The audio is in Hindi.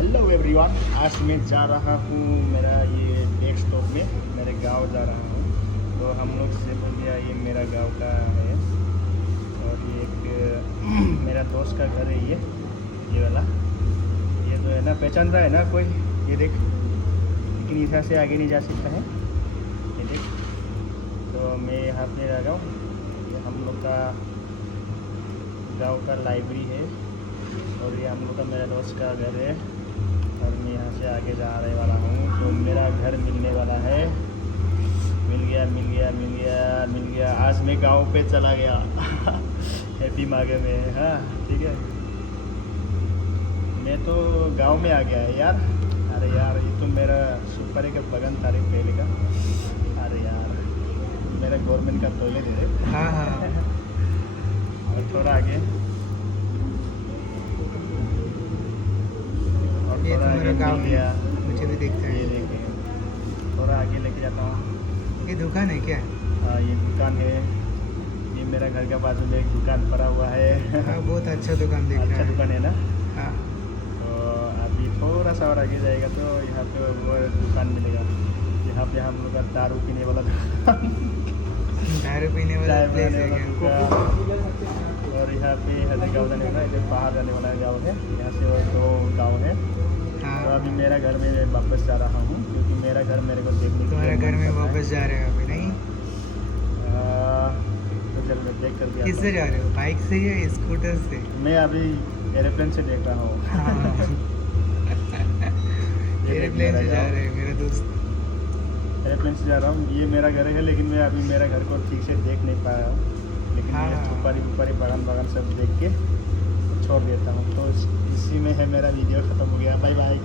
हेलो एवरीवन, आज मैं जा रहा हूँ मेरा ये डेस्कटॉप में मेरे गांव जा रहा हूँ। तो हम लोग से बोल दिया ये मेरा गांव का है और ये एक मेरा दोस्त का घर है। ये वाला ये जो है ना, पहचान रहा है ना कोई? ये देख, लेकिन इधर से आगे नहीं जा सकता है। ये देख, तो मैं यहाँ पे आ रहा हूँ। ये हम लोग का गांव का लाइब्रेरी है और ये हम लोग का मेरा दोस्त का घर है और मैं यहाँ से आगे जा रहे वाला हूँ। तो मेरा घर मिलने वाला है। मिल गया मिल गया मिल गया मिल गया। आज मैं गांव पे चला गया हैप्पी माघे में। हाँ ठीक है, मैं तो गांव में आ गया है यार। अरे यार, ये तो मेरा सुपर का बगन तारीख पहले का। अरे यार, मेरा गवर्नमेंट का टॉयलेट है। हाँ हाँ और थोड़ा आगे, और ये थोड़ा तो आगे मेरा गाँव मिल है, गया। मुझे भी दिखता ये है। देखिए, थोड़ा आगे लेके जाता हूँ। ये दुकान है क्या? हाँ, ये दुकान है। ये मेरा घर के बाजू में एक दुकान पड़ा हुआ है। हाँ, बहुत अच्छा दुकान दिख अच्छा रहा है। दुकान है ना। हाँ तो अभी थोड़ा सा और आगे जाएगा तो यहाँ पे वो दुकान मिलेगा। यहाँ पे हम लोग का दारू पीने वाला दुकान, दारू पीने वाला चाय प्लेस बनाने है वाला क्या? दुकान। और यहाँ पे हर गाँव जाने वाला, इधर बाहर जाने वाला गाँव है। यहाँ से और 2 गाँव है। तो हाँ, अभी मेरा घर में मैं वापस जा रहा हूँ क्योंकि मेरा घर मेरे को देखने के तुम्हारे लिए घर मन में कर रहा है। वापस जा रहे हो अभी नहीं? तो चल मैं देख कर दिया। किससे जा रहे हो, बाइक से या स्कूटर से? मैं अभी एरोप्लेन से देख रहा हूँ। हाँ ये देख एयरप्लेन मेरा से जा गाँव। रहे हैं मेरा दोस्त। एरोप्लेन से जा रहा हूँ। ये मेरा घर है लेकिन मैं अभी मेरा घर को ठीक से देख नहीं पाया हूँ। लेकिन हाँ, ये हाँ। ऊपर बागान सब देख के छोड़ देता हूँ। तो इसी में है मेरा वीडियो ख़त्म हो गया। Bye bye.